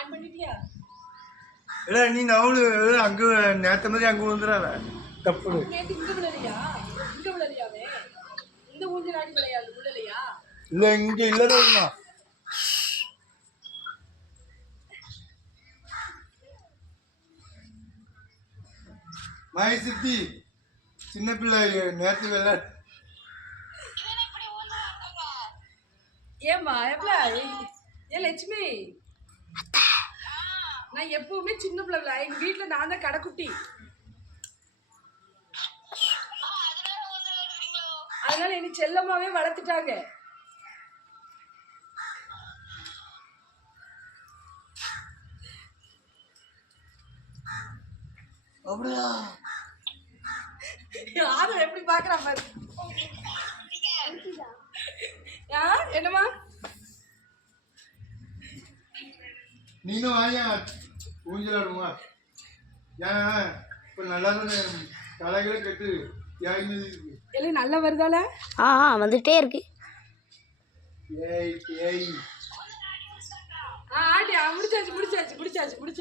On பண்ணிட்டியா? இல்ல நீ நவுளு அங்க நேத்த மாதிரி அங்க விழுந்துறாத. தப்பு. நேத்து இங்க விழலையா? இங்க விழலையாவே? இந்த ஊஞ்சலாடி விளையாடு விழலையா? இல்ல இங்க இல்லடா. மாய் சித்தி சின்ன பிள்ளை நேத்து விளையாடு. ஏம்மா எப்பல ஏ லட்சுமி, நான் எப்பவுமே சின்ன பிள்ளை. எங்க வீட்டுல நான் தான் கடைக்குட்டி. அதனால என்னை செல்லமாவே வளர்த்துட்டாங்க. அப்படியா? யாரும் எப்படி பாக்குறா பாரு. என்னமா நீனும் வாயா ஊஞ்சலாடுமா? ஏன் இப்போ நல்லா தானே தலைகளை கட்டு இருக்கு. இல்லை நல்லா வருதால? வந்துட்டே இருக்கு. ஆண்டி முடிச்சாச்சு முடிச்சாச்சு முடிச்சாச்சு முடிச்சாச்சு.